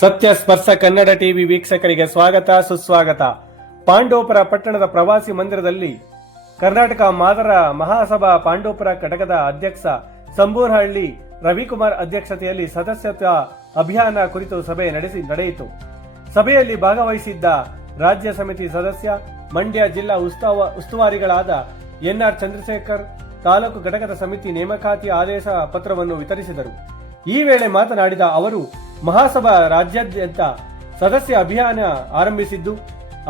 ಸತ್ಯ ಸ್ಪರ್ಶ ಕನ್ನಡ ಟಿವಿ ವೀಕ್ಷಕರಿಗೆ ಸ್ವಾಗತ ಸುಸ್ವಾಗತ. ಪಾಂಡೋಪುರ ಪಟ್ಟಣದ ಪ್ರವಾಸಿ ಮಂದಿರದಲ್ಲಿ ಕರ್ನಾಟಕ ಮಾದರ ಮಹಾಸಭಾ ಪಾಂಡೋಪುರ ಘಟಕದ ಅಧ್ಯಕ್ಷ ಸಂಬೂರಹಳ್ಳಿ ರವಿಕುಮಾರ್ ಅಧ್ಯಕ್ಷತೆಯಲ್ಲಿ ಸದಸ್ಯತ್ವ ಅಭಿಯಾನ ಕುರಿತು ಸಭೆ ನಡೆಯಿತು. ಸಭೆಯಲ್ಲಿ ಭಾಗವಹಿಸಿದ್ದ ರಾಜ್ಯ ಸಮಿತಿ ಸದಸ್ಯ, ಮಂಡ್ಯ ಜಿಲ್ಲಾ ಉಸ್ತುವಾರಿಗಳಾದ ಎನ್ಆರ್ ಚಂದ್ರಶೇಖರ್ ತಾಲೂಕು ಘಟಕದ ಸಮಿತಿ ನೇಮಕಾತಿ ಆದೇಶ ಪತ್ರವನ್ನು ವಿತರಿಸಿದರು. ಈ ವೇಳೆ ಮಾತನಾಡಿದ ಅವರು, ಮಹಾಸಭಾ ರಾಜ್ಯಾದ್ಯಂತ ಸದಸ್ಯ ಅಭಿಯಾನ ಆರಂಭಿಸಿದ್ದು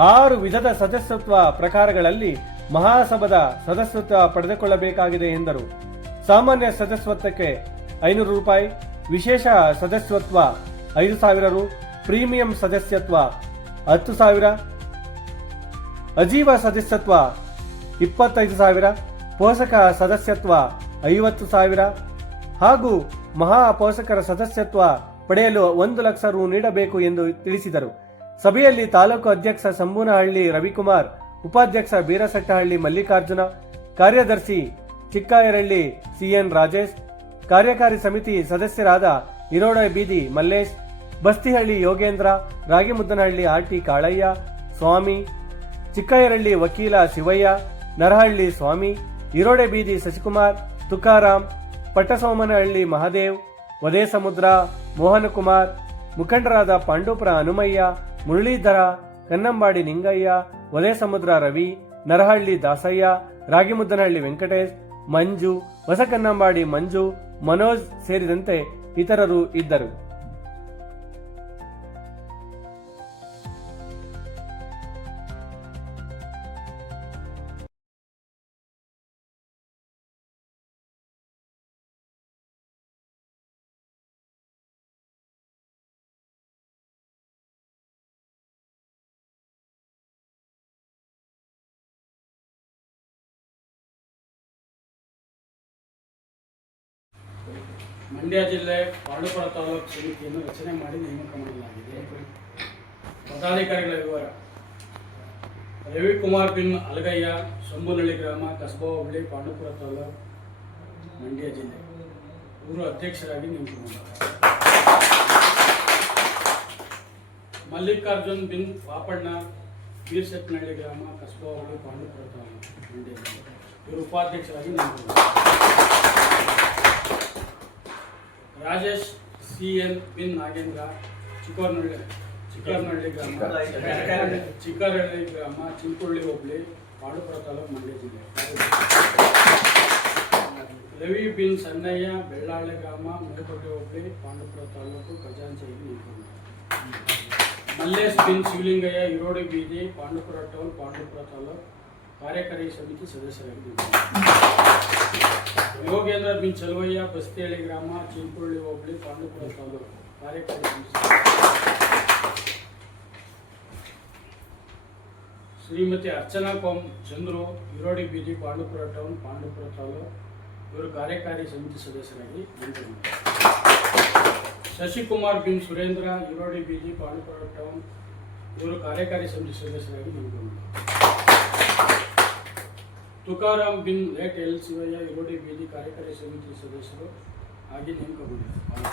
6 ವಿಧದ ಸದಸ್ಯತ್ವ ಪ್ರಕಾರಗಳಲ್ಲಿ ಮಹಾಸಭಾದ ಸದಸ್ಯತ್ವ ಪಡೆದುಕೊಳ್ಳಬೇಕಾಗಿದೆ ಎಂದರು. ಸಾಮಾನ್ಯ ಸದಸ್ಯತ್ವಕ್ಕೆ 500 ರೂಪಾಯಿ, ವಿಶೇಷ ಸದಸ್ಯತ್ವ 5,000 ರು, ಪ್ರೀಮಿಯಂ ಸದಸ್ಯತ್ವ 10,000, ಅಜೀವ ಸದಸ್ಯತ್ವ 25,000, ಪೋಷಕ ಸದಸ್ಯತ್ವ 50,000 ಹಾಗೂ ಮಹಾ ಪೋಷಕರ ಸದಸ್ಯತ್ವ ಪಡೆಯಲು 1 ಲಕ್ಷ ರು ನೀಡಬೇಕು ಎಂದು ತಿಳಿಸಿದರು. ಸಭೆಯಲ್ಲಿ ತಾಲೂಕು ಅಧ್ಯಕ್ಷ ಸಂಬೂನಹಳ್ಳಿ ರವಿಕುಮಾರ್, ಉಪಾಧ್ಯಕ್ಷ ಬೀರಸಟ್ಟಹಳ್ಳಿ ಮಲ್ಲಿಕಾರ್ಜುನ, ಕಾರ್ಯದರ್ಶಿ ಚಿಕ್ಕಾಯರಳ್ಳಿ ಸಿಎನ್ ರಾಜೇಶ್, ಕಾರ್ಯಕಾರಿ ಸಮಿತಿ ಸದಸ್ಯರಾದ ಇರೋಡ ಬೀದಿ ಮಲ್ಲೇಶ್, ಬಸ್ತಿಹಳ್ಳಿ ಯೋಗೇಂದ್ರ, ರಾಗಿಮುದ್ದನಹಳ್ಳಿ ಆರ್ಟಿ ಕಾಳಯ್ಯ ಸ್ವಾಮಿ, ಚಿಕ್ಕಾಯರಳ್ಳಿ ವಕೀಲ ಶಿವಯ್ಯ, ನರಹಳ್ಳಿ ಸ್ವಾಮಿ, ಇರೋಡೆ ಬೀದಿ ಶಶಿಕುಮಾರ್, ತುಕಾರಾಮ್, ಪಟ್ಟಸೋಮನಹಳ್ಳಿ ಮಹಾದೇವ್, ವದೇ ಸಮುದ್ರ ಮೋಹನಕುಮಾರ್, ಮುಖಂಡರಾದ ಪಾಂಡೋಪುರ ಹನುಮಯ್ಯ, ಮುರಳೀಧರ, ಕನ್ನಂಬಾಡಿ ನಿಂಗಯ್ಯ, ವದೇ ಸಮುದ್ರ ರವಿ, ನರಹಳ್ಳಿ ದಾಸಯ್ಯ, ರಾಗಿಮುದ್ದನಹಳ್ಳಿ ವೆಂಕಟೇಶ್, ಮಂಜು, ಹೊಸಕನ್ನಂಬಾಡಿ ಮಂಜು, ಮನೋಜ್ ಸೇರಿದಂತೆ ಇತರರು ಇದ್ದರು. ಮಂಡ್ಯ ಜಿಲ್ಲೆ ಪಾಂಡೋಪುರ ತಾಲೂಕು ಸಮಿತಿಯನ್ನು ರಚನೆ ಮಾಡಿ ನೇಮಕ ಮಾಡಲಾಗಿದೆ. ಪದಾಧಿಕಾರಿಗಳ ವಿವರ: ರವಿಕುಮಾರ್ ಬಿನ್ ಅಲಗಯ್ಯ, ಸಂಬೂನಹಳ್ಳಿ ಗ್ರಾಮ, ಕಸಬಾ ಹೋಬಳಿ, ಪಾಂಡೋಪುರ ತಾಲೂಕು, ಮಂಡ್ಯ ಜಿಲ್ಲೆ. ಇವರು ಅಧ್ಯಕ್ಷರಾಗಿ ನೇಮಕ ಮಾಡಲಾಗಿದೆ. ಮಲ್ಲಿಕಾರ್ಜುನ್ ಬಿನ್ ಪಾಪಣ್ಣ, ಬೀರಸಟ್ಟನಹಳ್ಳಿ ಗ್ರಾಮ, ಕಸಬಾ ಹೋಬಳಿ, ಪಾಂಡೋಪುರ ತಾಲೂಕು, ಮಂಡ್ಯ ಜಿಲ್ಲೆ. ಇವರು ಉಪಾಧ್ಯಕ್ಷರಾಗಿ ನೇಮಕ ಮಾಡಲಾಗಿದೆ. ರಾಜೇಶ್ ಸಿಎನ್ ಬಿನ್ ನಾಗೇಂದ್ರ, ಚಿಕ್ಕರ್ನಹಳ್ಳಿ ಗ್ರಾಮ, ಚಿಂಕುಳ್ಳಿ ಹೋಬಳಿ, ಪಾಂಡೋಪುರ ತಾಲೂಕು, ಮಂಡ್ಯ ಜಿಲ್ಲೆ. ರವಿ ಬಿನ್ ಸಣ್ಣಯ್ಯ, ಬೆಳ್ಳಾಳೆ ಗ್ರಾಮ, ಮೇಲ್ಕೋಟೆ ಹೋಬಳಿ, ಪಾಂಡೋಪುರ ತಾಲೂಕು, ಖಜಾಂಚಿಯಾಗಿ ನೇಮಕ. ಮಲ್ಲೇಶ್ ಬಿನ್ ಶಿವಲಿಂಗಯ್ಯ, ಇರೋಡಿ ಬೀದಿ, ಪಾಂಡೋಪುರ ಟೌನ್, ಪಾಂಡೋಪುರ ತಾಲೂಕು, ಕಾರ್ಯಕಾರಿ ಸಮಿತಿ ಸದಸ್ಯರಾಗಿ ನೇಮಕ. ಯೋಗೇಂದ್ರ ಬಿನ್ ಚಲವಯ್ಯ, ಬಸ್ತಿಹಳ್ಳಿ ಗ್ರಾಮ, ಚಿಂಕುಳ್ಳಿ ಹೋಬಳಿ, ಪಾಂಡೋಪುರ ತಾಲೂಕು, ಕಾರ್ಯಕಾರಿ ಸಮಿತಿ. ಶ್ರೀಮತಿ ಅರ್ಚನಾ ಕೋಮ್ ಚಂದ್ರು, ಇರೋಡಿ ಬೀದಿ, ಪಾಂಡೋಪುರ ಟೌನ್, ಪಾಂಡೋಪುರ ತಾಲೂಕು, ಇವರು ಕಾರ್ಯಕಾರಿ ಸಮಿತಿ ಸದಸ್ಯರಾಗಿ ನೇಮಕ. ಶಶಿಕುಮಾರ್ ಬಿನ್ ಸುರೇಂದ್ರ, ಇರೋಡಿ ಬೀದಿ, ಪಾಂಡೋಪುರ ಟೌನ್, ಇವರು ಕಾರ್ಯಕಾರಿ ಸಮಿತಿ ಸದಸ್ಯರಾಗಿ ನೇಮಕ. ತುಕಾರಾಮ್ ಬಿನ್ ಲೇಟ್ ಎಲ್ ಶಿವಯ್ಯ, ಇರೋಡಿ ಬೀದಿ, ಕಾರ್ಯಕಾರಿ ಸಮಿತಿ ಸದಸ್ಯರು ಆಗಿ ನೇಮಕಗೊಂಡಿದ್ದಾರೆ.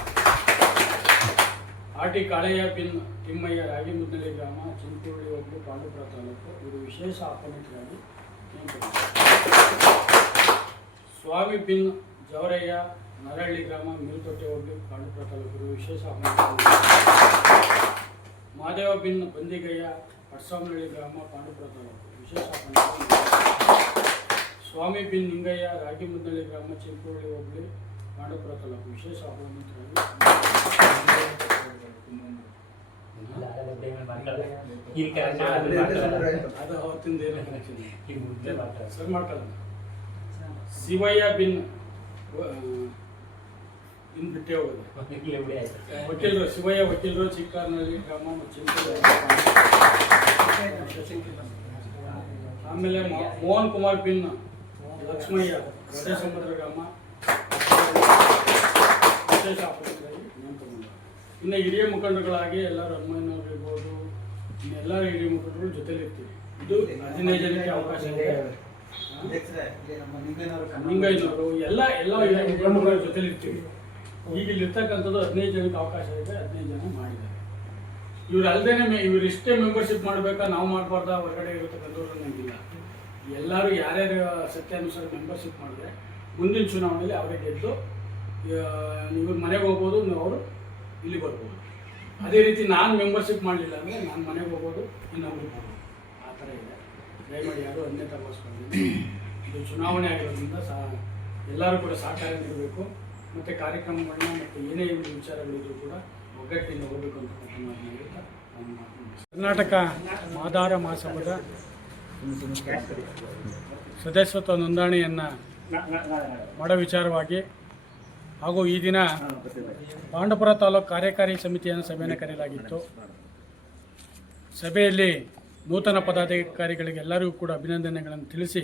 ಆರ್ಟಿ ಕಾಳಯ್ಯ ಬಿನ್ ತಿಮ್ಮಯ್ಯ, ರಾಗಿಮುದ್ದನಹಳ್ಳಿ ಗ್ರಾಮ, ಚಿಂಚೋಳಿ ಹೋಬಳಿ, ಪಾಂಡೋಪುರ ತಾಲೂಕು, ಇವರು ವಿಶೇಷ ಆಹ್ವಾನಿತರಾಗಿ ನೇಮಕಗೊಂಡಿದ್ದಾರೆ. ಸ್ವಾಮಿ ಬಿನ್ ಜವರಯ್ಯ, ನರಹಳ್ಳಿ ಗ್ರಾಮ, ಮೇಲ್ಕೋಟೆ ಹೋಬಳಿ, ಪಾಂಡೋಪುರ ತಾಲೂಕು, ಇವರು ವಿಶೇಷ ಆಹ್ವಾನಿತರಾಗಿ. ಮಾದೇವ ಬಿನ್ ಬಂದಿಗಯ್ಯ, ಪಟ್ಟಸೋಮನಹಳ್ಳಿ ಗ್ರಾಮ, ಪಾಂಡೋಪುರ ತಾಲೂಕು, ವಿಶೇಷ ಆಹ್ವಾನಿತರಾಗಿ. ಸ್ವಾಮಿ ಬಿನ್ ನಿಂಗಯ್ಯ, ರಾಗಿಮುದ್ದನಹಳ್ಳಿ ಗ್ರಾಮ, ಚಿಂಕೋಳಿ ಹೋಬಳಿ, ಪಾಂಡೋಪುರ ತಾಲೂಕು, ವಿಶೇಷ ಆಹ್ವಾನಿತರಾಗಿ. ಅದು ಅವತ್ತಿಂದ ಸರ್ ಮಾಡ್ಕೊಳ್ಳೋಣ. ಶಿವಯ್ಯ ಬಿನ್ ಬಿಟ್ಟೆ ಹೋಗೋದು ವಕೀಲರು, ಶಿವಯ್ಯ ವಕೀಲರು, ಚಿಕ್ಕರ್ನಹಳ್ಳಿ ಗ್ರಾಮ, ಚಿಂಕೋಳಿ. ಆಮೇಲೆ ಮೋಹನ್ ಕುಮಾರ್ ಬಿನ್ ಲಕ್ಷ್ಮಯ್ಯ, ವದೇ ಸಮುದ್ರ ಗ್ರಾಮ, ವಿಶೇಷ ಆಹ್ವಾನಿತರಾಗಿ ನೇಮಕಗೊಂಡರು. ಇನ್ನು ಹಿರಿಯ ಮುಖಂಡರುಗಳಾಗಿ ಎಲ್ಲರೂ ಹನುಮಯ್ಯನವರು ಇರ್ಬೋದು, ಇನ್ನೆಲ್ಲ ಹಿರಿಯ ಮುಖಂಡರು ಜೊತೆಲಿರ್ತೀವಿ. ಇದು 15 ಜನಕ್ಕೆ ಅವಕಾಶ ಇದೆ. ನಿಂಗಯ್ಯನವರು ಎಲ್ಲ ಹಿರಿಯ ಮುಖಂಡರುಗಳ ಜೊತೆಲಿರ್ತೀವಿ. ಈಗ ಇಲ್ಲಿರ್ತಕ್ಕಂಥದ್ದು 15 ಜನಕ್ಕೆ ಅವಕಾಶ ಇದೆ. 15 ಜನ ಮಾಡಿದ್ದಾರೆ. ಇವ್ರು ಅಲ್ಲದೇನೆ ಇವರಿಷ್ಟೇ ಮೆಂಬರ್ಶಿಪ್ ಮಾಡಬೇಕಾ, ನಾವು ಮಾಡಬಾರ್ದಾ, ಹೊರಗಡೆ ಇರತಕ್ಕಂಥವ್ರು ನನಗಿಲ್ಲ. ಎಲ್ಲರೂ ಯಾರ್ಯಾರು ಸತ್ಯಾನುಸಾರ ಮೆಂಬರ್ಶಿಪ್ ಮಾಡಿದ್ರೆ ಮುಂದಿನ ಚುನಾವಣೆಯಲ್ಲಿ ಅವರೇ ಗೆದ್ದು ಇವ್ರ ಮನೆಗೆ ಹೋಗ್ಬೋದು, ಅವರು ಇಲ್ಲಿ ಬರ್ಬೋದು. ಅದೇ ರೀತಿ ನಾನು ಮೆಂಬರ್ಶಿಪ್ ಮಾಡಲಿಲ್ಲ ಅಂದರೆ ನಾನು ಮನೆಗೆ ಹೋಗ್ಬೋದು, ಇನ್ನೊಬ್ರು ಬರ್ಬೋದು. ಆ ಥರ ಇದೆ. ದಯಮಾಡಿ ಯಾರು ಅನ್ಯತಾ ಭಾವಿಸ್ಕೊಂಡು ಇದು ಚುನಾವಣೆ ಆಗಿರೋದ್ರಿಂದ ಎಲ್ಲರೂ ಕೂಡ ಸಹಕಾರ ನೀಡಬೇಕು. ಮತ್ತು ಕಾರ್ಯಕ್ರಮಗಳನ್ನ ಮತ್ತು ಏನೇ ವಿಚಾರಗಳಿದ್ರು ಕೂಡ ಒಗ್ಗಟ್ಟಿನಿಂದ ಹೋಗಬೇಕು ಅಂತ ಹೇಳ್ತಾ ಕರ್ನಾಟಕ ಮಾದಾರ ಮಹಾಸಭಾದ ಸದಸ್ಯತ್ವ ನೋಂದಣಿಯನ್ನು ಮಾಡೋ ವಿಚಾರವಾಗಿ ಹಾಗೂ ಈ ದಿನ ಪಾಂಡವಪುರ ತಾಲೂಕು ಕಾರ್ಯಕಾರಿ ಸಮಿತಿಯನ್ನು ಸಭೆಯನ್ನು ಕರೆಯಲಾಗಿತ್ತು. ಸಭೆಯಲ್ಲಿ ನೂತನ ಪದಾಧಿಕಾರಿಗಳಿಗೆ ಎಲ್ಲರಿಗೂ ಕೂಡ ಅಭಿನಂದನೆಗಳನ್ನು ತಿಳಿಸಿ,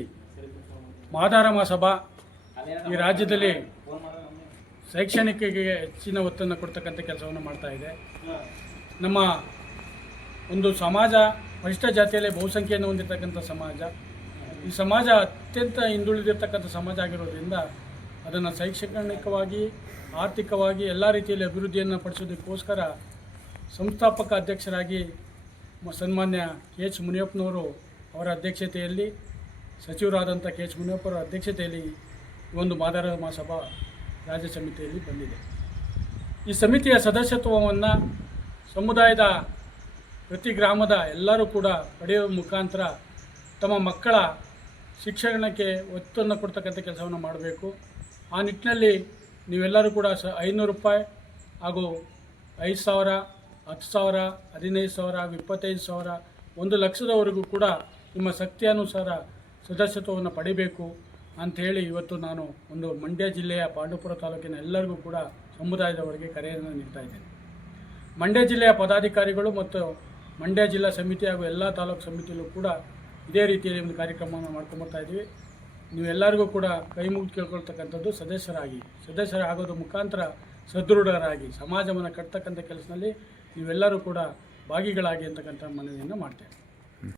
ಮಾದಾರ ಮಹಾಸಭಾ ಈ ರಾಜ್ಯದಲ್ಲಿ ಶೈಕ್ಷಣಿಕಕ್ಕೆ ಹೆಚ್ಚಿನ ಒತ್ತನ್ನು ಕೊಡ್ತಕ್ಕಂಥ ಕೆಲಸವನ್ನು ಮಾಡ್ತಾ ಇದೆ. ನಮ್ಮ ಒಂದು ಸಮಾಜ ಪರಿಶಿಷ್ಟ ಜಾತಿಯಲ್ಲಿ ಬಹುಸಂಖ್ಯೆಯನ್ನು ಹೊಂದಿರತಕ್ಕಂಥ ಸಮಾಜ. ಈ ಸಮಾಜ ಅತ್ಯಂತ ಹಿಂದುಳಿದಿರ್ತಕ್ಕಂಥ ಸಮಾಜ ಆಗಿರೋದ್ರಿಂದ ಅದನ್ನು ಶೈಕ್ಷಣಿಕವಾಗಿ, ಆರ್ಥಿಕವಾಗಿ ಎಲ್ಲ ರೀತಿಯಲ್ಲಿ ಅಭಿವೃದ್ಧಿಯನ್ನು ಪಡಿಸೋದಕ್ಕೋಸ್ಕರ ಸಂಸ್ಥಾಪಕ ಅಧ್ಯಕ್ಷರಾಗಿ ಸನ್ಮಾನ್ಯ ಕೆ ಎಚ್ ಮುನಿಯಪ್ಪನವರು ಅವರ ಅಧ್ಯಕ್ಷತೆಯಲ್ಲಿ, ಸಚಿವರಾದಂಥ ಕೆ ಎಚ್ ಮುನಿಯಪ್ಪರ ಅಧ್ಯಕ್ಷತೆಯಲ್ಲಿ ಒಂದು ಮಾದಾರ ಮಹಾಸಭಾ ರಾಜ್ಯ ಸಮಿತಿಯಲ್ಲಿ ಬಂದಿದೆ. ಈ ಸಮಿತಿಯ ಸದಸ್ಯತ್ವವನ್ನು ಸಮುದಾಯದ ಪ್ರತಿ ಗ್ರಾಮದ ಎಲ್ಲರೂ ಕೂಡ ಪಡೆಯುವ ಮುಖಾಂತರ ತಮ್ಮ ಮಕ್ಕಳ ಶಿಕ್ಷಣಕ್ಕೆ ಒತ್ತನ್ನು ಕೊಡ್ತಕ್ಕಂಥ ಕೆಲಸವನ್ನು ಮಾಡಬೇಕು. ಆ ನಿಟ್ಟಿನಲ್ಲಿ ನೀವೆಲ್ಲರೂ ಕೂಡ 500 ರೂಪಾಯಿ ಹಾಗೂ 5,000, 10,000, 15,000, 25,000, 1 ಲಕ್ಷದವರೆಗೂ ಕೂಡ ನಿಮ್ಮ ಶಕ್ತಿಯಾನುಸಾರ ಸದಸ್ಯತ್ವವನ್ನು ಪಡಿಬೇಕು ಅಂಥೇಳಿ ಇವತ್ತು ನಾನು ಒಂದು ಮಂಡ್ಯ ಜಿಲ್ಲೆಯ ಪಾಂಡವಪುರ ತಾಲೂಕಿನ ಎಲ್ಲರಿಗೂ ಕೂಡ ಸಮುದಾಯದವರಿಗೆ ಕರೆಯನ್ನು ನೀಡ್ತಾ ಇದ್ದೇನೆ. ಮಂಡ್ಯ ಜಿಲ್ಲೆಯ ಪದಾಧಿಕಾರಿಗಳು ಮತ್ತು ಮಂಡ್ಯ ಜಿಲ್ಲಾ ಸಮಿತಿ ಹಾಗೂ ಎಲ್ಲ ತಾಲೂಕು ಸಮಿತಿಯಲ್ಲೂ ಕೂಡ ಇದೇ ರೀತಿಯಲ್ಲಿ ಒಂದು ಕಾರ್ಯಕ್ರಮವನ್ನು ಮಾಡ್ಕೊಂಬರ್ತಾ ಇದ್ದೀವಿ. ನೀವೆಲ್ಲರಿಗೂ ಕೂಡ ಕೈ ಮುಗಿದು ಕೇಳ್ಕೊಳ್ತಕ್ಕಂಥದ್ದು ಸದಸ್ಯರಾಗೋದ್ರ ಮುಖಾಂತರ ಸದೃಢರಾಗಿ ಸಮಾಜವನ್ನು ಕಟ್ತಕ್ಕಂಥ ಕೆಲಸದಲ್ಲಿ ನೀವೆಲ್ಲರೂ ಕೂಡ ಭಾಗಿಗಳಾಗಿ ಅಂತಕ್ಕಂಥ ಮನವಿಯನ್ನು ಮಾಡ್ತೇವೆ.